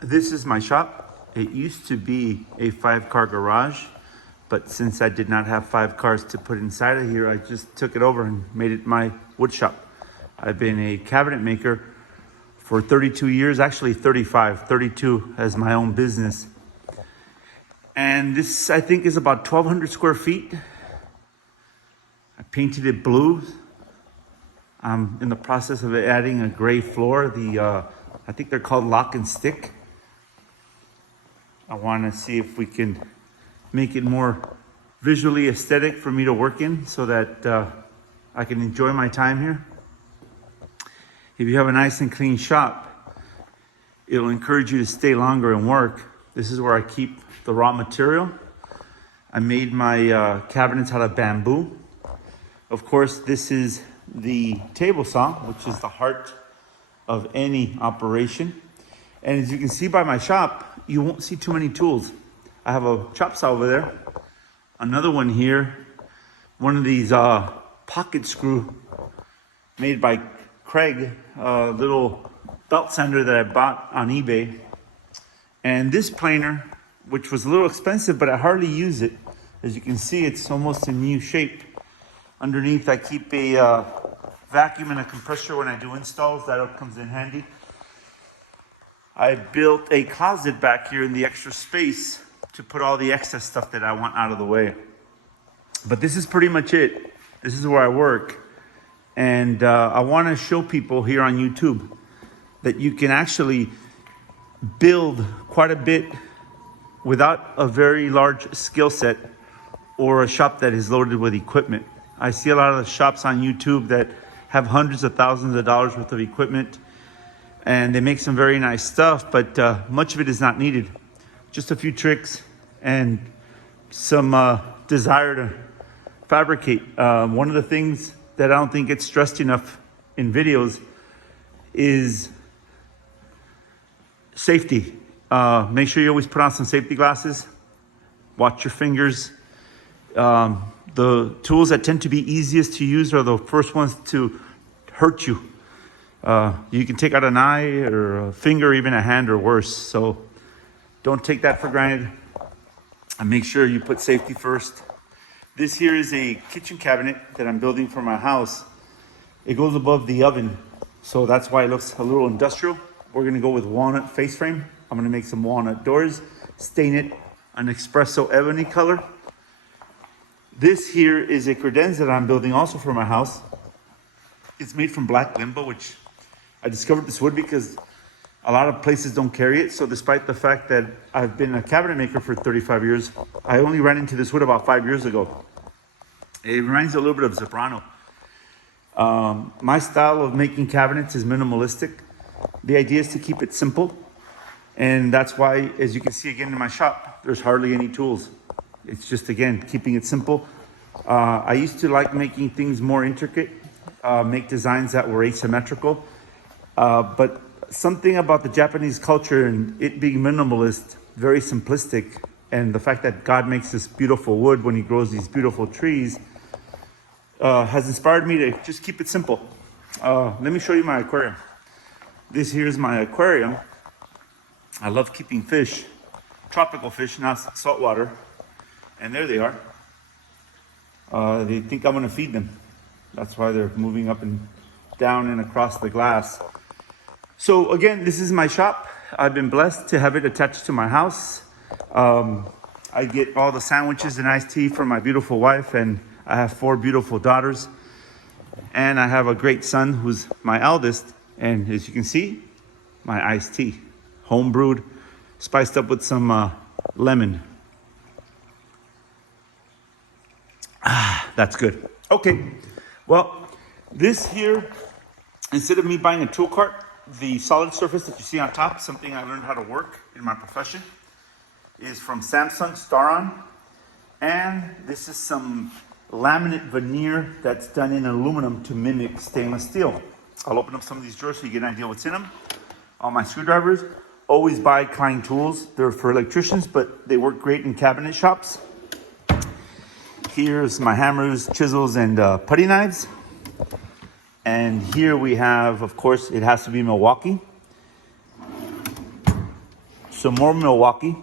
This is my shop. It used to be a 5-car garage, but since I did not have 5 cars to put inside of here, I just took it over and made it my wood shop. I've been a cabinet maker for 32 years, actually 35, 32 as my own business. And this, I think, is about 1,200 square feet. I painted it blue. I'm in the process of adding a gray floor. I think they're called lock and stick. I want to see if we can make it more visually aesthetic for me to work in so that I can enjoy my time here. If you have a nice and clean shop, it'll encourage you to stay longer and work. This is where I keep the raw material. I made my cabinets out of bamboo. Of course, this is the table saw, which is the heart of any operation. And as you can see by my shop, you won't see too many tools. I have a chop saw over there, another one here, one of these pocket screw made by Craig, a little belt sander that I bought on eBay. And this planer, which was a little expensive, but I hardly use it. As you can see, it's almost in new shape. Underneath, I keep a vacuum and a compressor when I do installs. That comes in handy. I built a closet back here in the extra space to put all the excess stuff that I want out of the way. But this is pretty much it. This is where I work. And I want to show people here on YouTube that you can actually build quite a bit without a very large skill set or a shop that is loaded with equipment. I see a lot of the shops on YouTube that have hundreds of thousands of dollars worth of equipment, and they make some very nice stuff, but much of it is not needed. Just a few tricks and some desire to fabricate. One of the things that I don't think gets stressed enough in videos is safety. Make sure you always put on some safety glasses. Watch your fingers. The tools that tend to be easiest to use are the first ones to hurt you. You can take out an eye or a finger, even a hand or worse. So don't take that for granted. And make sure you put safety first. This here is a kitchen cabinet that I'm building for my house. It goes above the oven, so that's why it looks a little industrial. We're gonna go with walnut face frame. I'm gonna make some walnut doors, stain it an espresso ebony color. This here is a credenza that I'm building also for my house. It's made from black limbo, which I discovered this wood because a lot of places don't carry it. So despite the fact that I've been a cabinet maker for 35 years, I only ran into this wood about 5 years ago. It reminds me a little bit of Zebrano. My style of making cabinets is minimalistic. The idea is to keep it simple. And that's why, as you can see again in my shop, there's hardly any tools. It's just, again, keeping it simple. I used to like making things more intricate, make designs that were asymmetrical. But something about the Japanese culture and it being minimalist, very simplistic, and the fact that God makes this beautiful wood when he grows these beautiful trees has inspired me to just keep it simple. Let me show you my aquarium. This here is my aquarium. I love keeping fish, tropical fish, not saltwater. And there they are. They think I'm gonna feed them. That's why they're moving up and down and across the glass. So again, this is my shop. I've been blessed to have it attached to my house. I get all the sandwiches and iced tea from my beautiful wife, and I have 4 beautiful daughters. And I have a great son who's my eldest. And as you can see, my iced tea, home brewed, spiced up with some lemon. That's good. Okay, well, this here, instead of me buying a tool cart, the solid surface that you see on top, something I learned how to work in my profession, is from Samsung Staron. And this is some laminate veneer that's done in aluminum to mimic stainless steel. I'll open up some of these drawers so you get an idea what's in them. All my screwdrivers. Always buy Klein tools. They're for electricians, but they work great in cabinet shops. Here's my hammers, chisels, and putty knives. And here we have, of course, it has to be Milwaukee. some more Milwaukee.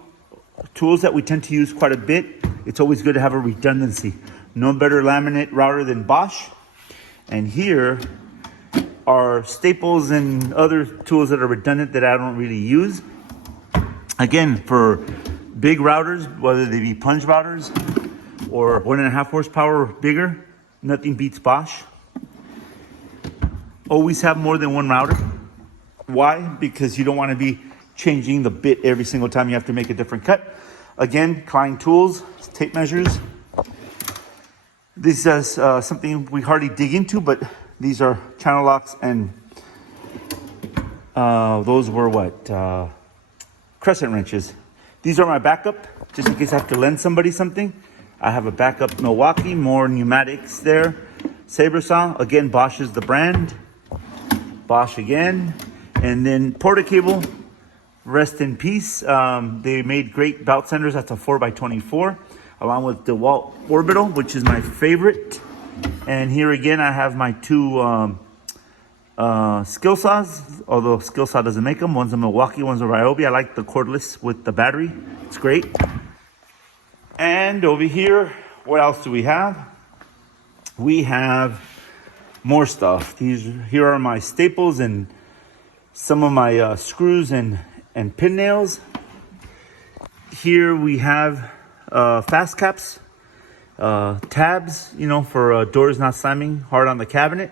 Tools that we tend to use quite a bit. It's always good to have a redundancy. No better laminate router than Bosch. And here are Staples and other tools that are redundant that I don't really use. Again, for big routers, whether they be punch routers or 1.5 horsepower or bigger, nothing beats Bosch. Always have more than one router. Why? Because you don't want to be changing the bit every single time you have to make a different cut. Again, Klein tools, tape measures. This is something we hardly dig into, but these are channel locks, and those were what? Crescent wrenches. These are my backup, just in case I have to lend somebody something. I have a backup Milwaukee, more pneumatics there. Saber saw, again, Bosch is the brand. Bosch again. And then Porta cable, rest in peace. They made great belt senders. That's a 4x24, along with DeWalt Orbital, which is my favorite. And here again, I have my two skill saws, although skill saw doesn't make them. One's a Milwaukee, one's a Ryobi. I like the cordless with the battery. It's great. And over here, what else do we have? We have more stuff. Here are my staples and some of my screws and pin nails. Here we have fast caps, tabs, you know, for doors not slamming hard on the cabinet,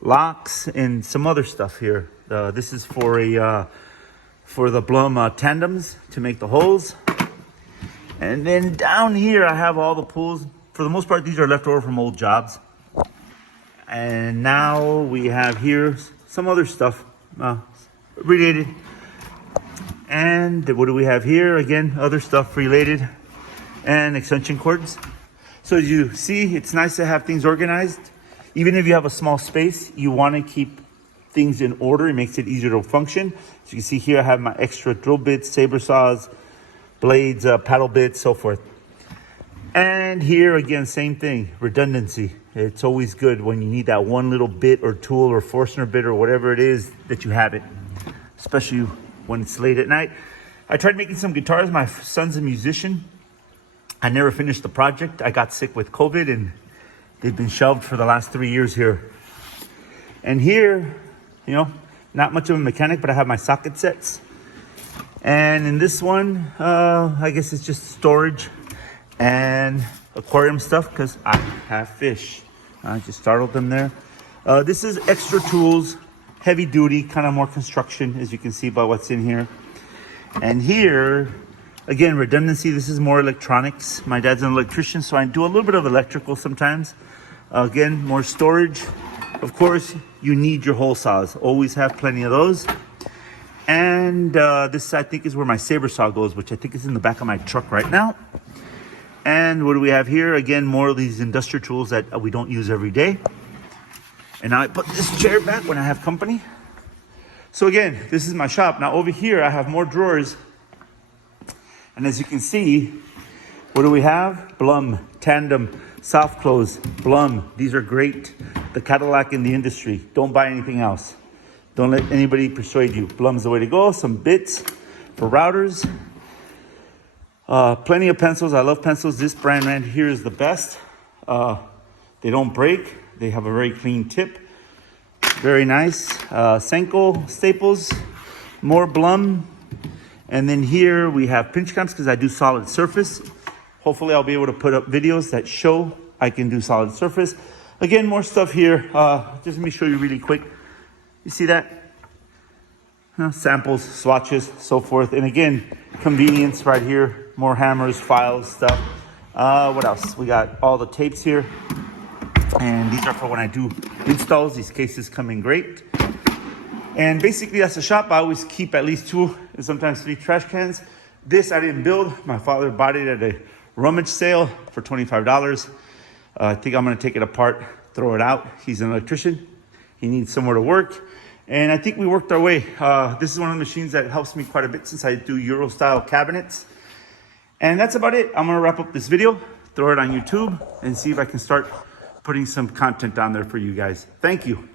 locks, and some other stuff here. This is for the Blum tandems to make the holes. And then down here I have all the pulls. For the most part, these are left over from old jobs. And now we have here some other stuff related. And what do we have here? Again, other stuff related, and extension cords. So as you see, it's nice to have things organized. Even if you have a small space, you want to keep things in order. It makes it easier to function. So you can see here I have my extra drill bits, saber saws, blades, paddle bits, so forth. And here again, same thing, redundancy. It's always good when you need that one little bit or tool or Forstner bit or whatever it is that you have it, especially when it's late at night. I tried making some guitars. My son's a musician. I never finished the project. I got sick with COVID and they've been shelved for the last 3 years here. And here, you know, not much of a mechanic, but I have my socket sets. And in this one, I guess it's just storage and aquarium stuff because I have fish. I just startled them there. This is extra tools, heavy duty, kind of more construction, as you can see by what's in here. And here, again, redundancy. This is more electronics. My dad's an electrician, so I do a little bit of electrical sometimes. Again, more storage. Of course, you need your hole saws. Always have plenty of those. And this, I think, is where my saber saw goes, which I think is in the back of my truck right now. And what do we have here? Again, more of these industrial tools that we don't use every day. And now I put this chair back when I have company. So again, this is my shop. Now over here, I have more drawers. And as you can see, what do we have? Blum, Tandem, soft close, Blum. These are great. The Cadillac in the industry. Don't buy anything else. Don't let anybody persuade you. Blum's the way to go. Some bits for routers. Plenty of pencils. I love pencils. This brand right here is the best. They don't break. They have a very clean tip. Very nice. Senko staples. More Blum. And then here we have pinch clamps because I do solid surface. Hopefully I'll be able to put up videos that show I can do solid surface. Again, more stuff here. Just let me show you really quick. You see that? Samples, swatches, so forth. And again, convenience right here. More hammers, files, stuff. What else? We got all the tapes here. And these are for when I do installs. These cases come in great. And basically that's the shop. I always keep at least 2 and sometimes 3 trash cans. This I didn't build. My father bought it at a rummage sale for $25. I think I'm gonna take it apart, throw it out. He's an electrician. He needs somewhere to work. And I think we worked our way. This is one of the machines that helps me quite a bit since I do Euro style cabinets. And that's about it. I'm gonna wrap up this video, throw it on YouTube, and see if I can start putting some content down there for you guys. Thank you.